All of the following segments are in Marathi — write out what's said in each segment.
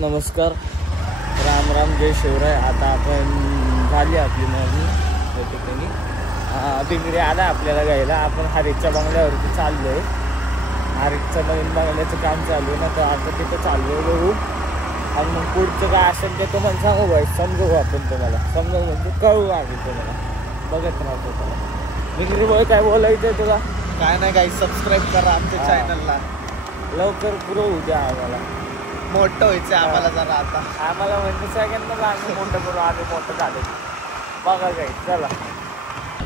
नमस्कार, राम राम, जय शिवराय. आता आपण झाली आपली मॉर्निंग त्या ठिकाणी. बिंगरी आला आपल्याला घ्यायला. आपण हरीच्या बंगल्यावरती चाललो आहे. हरीचं नवीन बंगल्याचं काम चालू आहे ना, तर आता तिथं चाललो आहे बघू. आणि मग पुढचं काय असेल ते तुम्हाला सांगू भाई, समजू आपण तुम्हाला. समजू म्हणजे कळू आम्ही तुम्हाला. बघत राहतो त्याला. बिंगरी भाई काय बोलायचं आहे तुला? काय नाही काही सबस्क्राईब करा आमच्या चॅनलला. लवकर पुरं होऊ द्या आम्हाला. मोठं व्हायचं आम्हाला जरा आता. आम्हाला म्हणजे सगळ्यांना आम्ही मोठं करू. आम्ही मोठं झालो बघा काही. चला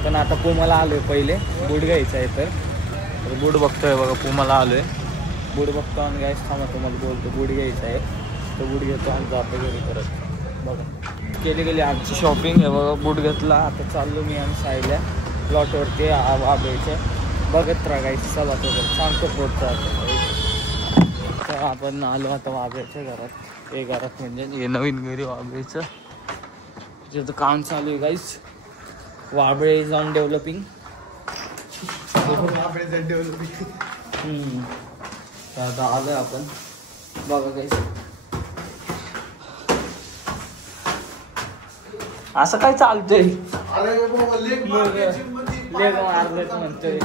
पण आता पुमाला आलोय. पहिले बूट घ्यायचं आहे तर बूट बघतोय बघा. पुमाला आलोय, बूट बघतो आणि गाईस थांबा तुम्हाला बोलतो. बूट घ्यायचं आहे तर बूट घेतो आणि जातो घरी परत. बघा गेली आमची शॉपिंग आहे बघा. बूट घेतला. आता चाललो मी आणि साईला प्लॉटवरती आबायचं. बघत राहा गाईस. चला तो सांगतो पुढचं. तर आपण आलो आता वाघाच्या घरात. हे घरात म्हणजे हे नवीन घरी वाघायचं ज्याचं काम चालू आहे guys. Wable is on developing. आता आलोय आपण बघा गाईस. असं काय चालतंय? म्हणतोय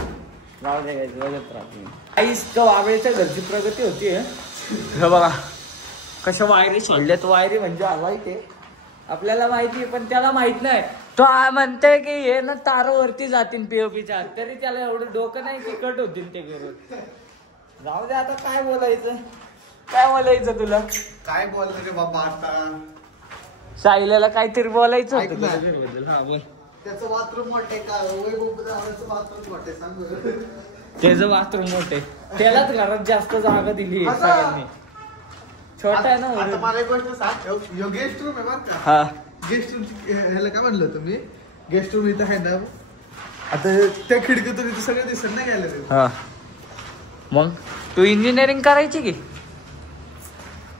काहीच वाबळेच्या घरची प्रगती होती. हे बघा कशा वायरी सोडल्यात. वायरी म्हणजे माहिती आहे आपल्याला, माहिती आहे पण त्याला माहित नाही. तो म्हणतोय की हे ना तारावरती जातील पीओपीच्या. तरी त्याला एवढं डोकं नाही की कट होतील ते करून. जाऊ दे आता. काय बोलायचं तुला? काय बोललं रे बाबा आता? साहिलाला काहीतरी बोलायचं होतं तुझ्याबद्दल. हा बोल. त्याचं बाथरूम मोठे का? बाथरूम मोठे सांग. त्याचं बाथरूम मोठे. त्यालाच घरात जास्त जागा दिली सगळ्यांनी. छोटा आहे ना. आता मला एक गोष्ट सांग. गेस्ट रूम आहे बरं का? हा गेस्ट रूम ह्याला काय म्हणलं होतं मी? गेस्ट रूम इथं आहे ना. आता त्या खिडकीतून इथं सगळं दिसत नाही गेलं ते. हा मग तू इंजिनिअरिंग करायची की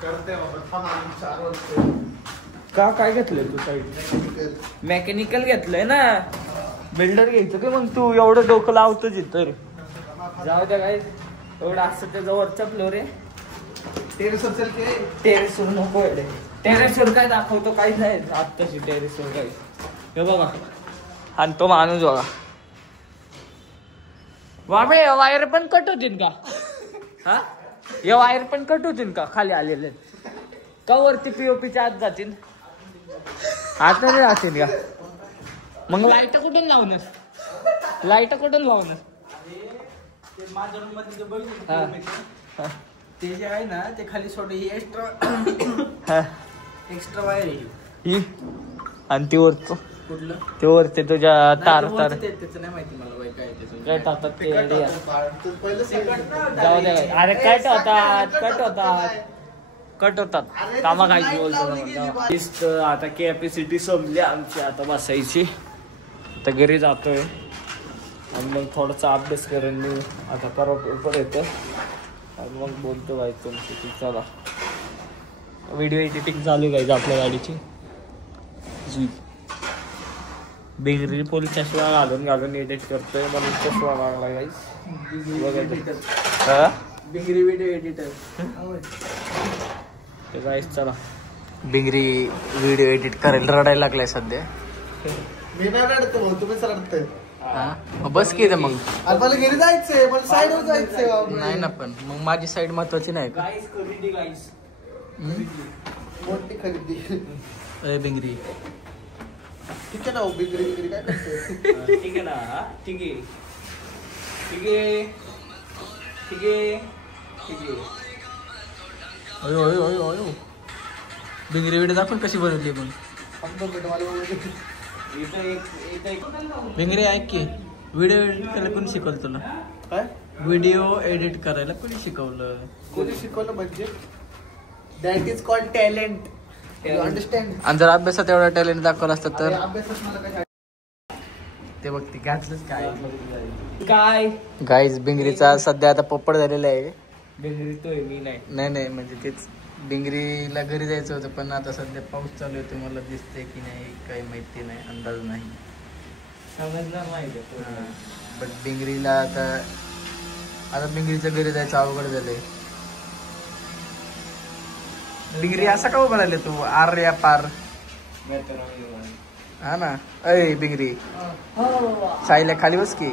करते बाबा. 4 वर्ष का? काय घेतलंय तू साईड? मेकॅनिकल घेतलंय ना. बिल्डर घ्यायचं की मग तू एवढं डोकं लावतो जिथं. जाऊ द्या काय एवढं असतं. त्याचा वरचा फ्लोर आहे. टेरेसवर नको. टेरेसवर काय दाखवतो काहीच नाही आत्ताशी. टेरेसवर काही हे बघा. आणि तो माणूस बघा. बाबे वायर पण कट होतील का? हा या वायर पण कट होतील का? खाली आलेले का वरती पीओपीच्या आत जातील? आता नाही राहतील का? मग लाईट कुठून लावणार? माझ्या रूम मध्ये ते जे आहे ना ते खाली सोडे एक्स्ट्रा वायर आहे. आणि ती वरच कुठलं? ते वरते तुझ्या तार त्याचं नाही माहिती मला बाई. काय काय टाकतात ते? पहिलं जाऊ दे. अरे कट होतात कामा खायची बोलतो. आता कॅपॅसिटी संपली आमची. आता बसायची. आता घरी जातोय आणि मग थोडासा अभ्यास करेन मी. आता परवा पेपर येतं आणि मग बोलतो बाई तुमची. चला व्हिडिओ एडिटिंग चालू आहे आपल्या गाडीची. बिंगरी पोलीस चष्मा घालून एडिट करतोय. म्हणून चष्मा लागला गाईस. बघायचं बिंगरी व्हिडिओ एडिटर. चला बिंगरी व्हिडिओ एडिट करायला रडायला लागलाय सध्या. मी नाही रडतो, तुम्हीच रडतोय. बस की मग. मला घरी जायचंय. मला साईडवर जायचंय. नाही ना पण मग माझी साईड महत्वाची नाही का? मोठी खरेदी. बिंगरी ठीक आहे ना. बिंगरी काय करतोय? ठीक आहे ना. ठीक आहे. बिंगरी व्हिडिओ दाखवून कशी बनवली पण. बिंगरी ऐक की, व्हिडिओ एडिट करायला कोणी शिकवलं तुला? काय व्हिडिओ एडिट करायला कोणी शिकवलं? कोणी शिकवलं म्हणजे that is called talent. You understand? आणि जर अभ्यासात एवढा टॅलेंट दाखवला असता तर अभ्यासात मला काय ते बघ ते घातलंच काय गाईज. बिंगरीचा सध्या आता पोपट झालेला आहे. बिंगरी तो मी नाही म्हणजे तेच. बिंगरीला घरी जायचं होतं पण आता सध्या पाऊस चालू आहे. मला दिसतंय की नाही काही माहिती नाही. अंदाज नाही. समजणार नाही. बट बिंगरीला आता बिंगरीच्या घरी जायचं अवघड झालंय. बिगरी असा का उभा राहिले तू आर्या पार हा ना. अय बिगरी साईला खाली बस की.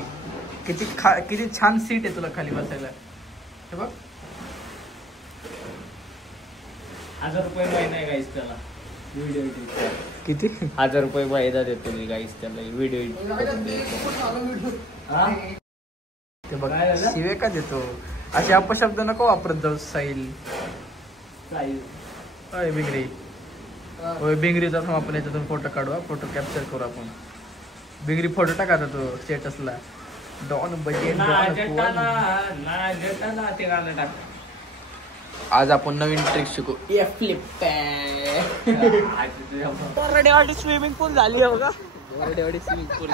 किती छान सीट आहे तुला खाली बसायला. हे बघ 1000 रुपये महिना आहे गाईस त्याला व्हिडिओ एडिट. किती 1000 रुपये महिना देतो मी गाईस त्याला व्हिडिओ एडिट. ते बघ शिवे का देतो. असे अपशब्द नको वापरत जाऊ साईल. अय बिगरी. होय बिंगरीचा आपण याच्यातून फोटो काढू. फोटो कॅप्चर करू आपण. बिंगरी फोटो टाका तो स्टेटसला. डॉन बजेट आज आपण नवीन ट्रिक शिकू. ऑलरेडी स्विमिंग पूल झाली आहे बघा. स्विमिंग पूल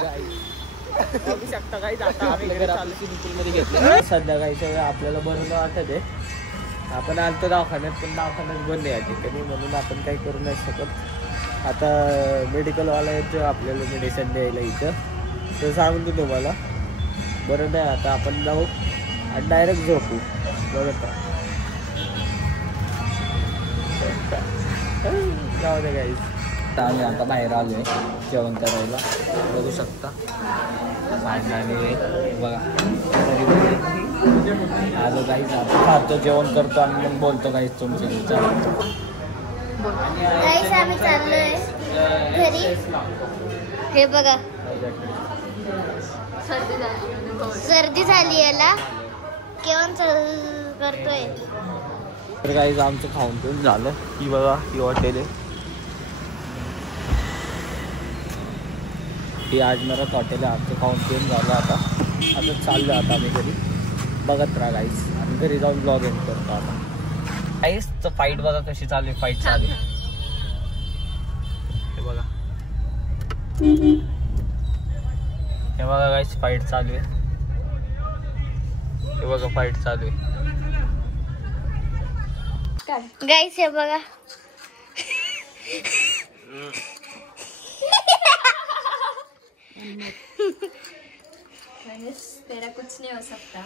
बघू शकता काही आता आम्ही स्विमिंग पूल मध्ये घेतलं. संध्याकाळच्या वेळी आपल्याला बरं न वाटत आहे. आपण आलतो दवाखान्यात पण दवाखान्यात बंद आहे ठिकाणी म्हणून आपण काही करू नाही शकत. आता मेडिकलवाला येतो आपल्याला मेडिसिन द्यायला इथं. तर सांगतो तुम्हाला बरं नाही. आता आपण जाऊ आणि डायरेक्ट झोपू. बघत जाऊ दे गाईस. आम्ही आता बाहेर आलो आहे जेवण करायला. बघू शकता आणि बघा आलो गाईस. खातो जेवण करतो आणि मग बोलतो गाईस तुमच्या गाईस आम्ही चाललोय घरी. हे बघा सर्दी झाली याला. केवण करतोय. तर गाईस आमचं खाऊन पिऊन झालं. ही बघा ही हॉटेल आहे. ही आजमेरच हॉटेल आहे. आमचं खाऊन पिऊन झालं. आता चाललो आता आम्ही घरी. बघत राहा गाईस. आणि घरी जाऊन ब्लॉग एंड करतो आता. गाईस तर फाईट बघा कशी चालू आहे. फाईट चालू आहे हे बघा. हे बघा गाईस फाईट चालू आहे. हे बघा फाईट चालू आहे. गाईस हे बघा. तेरा कुछ नहीं हो सकता.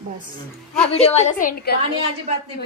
बस हा व्हिडिओ मला सेंड कर. आणि अजिबात नाही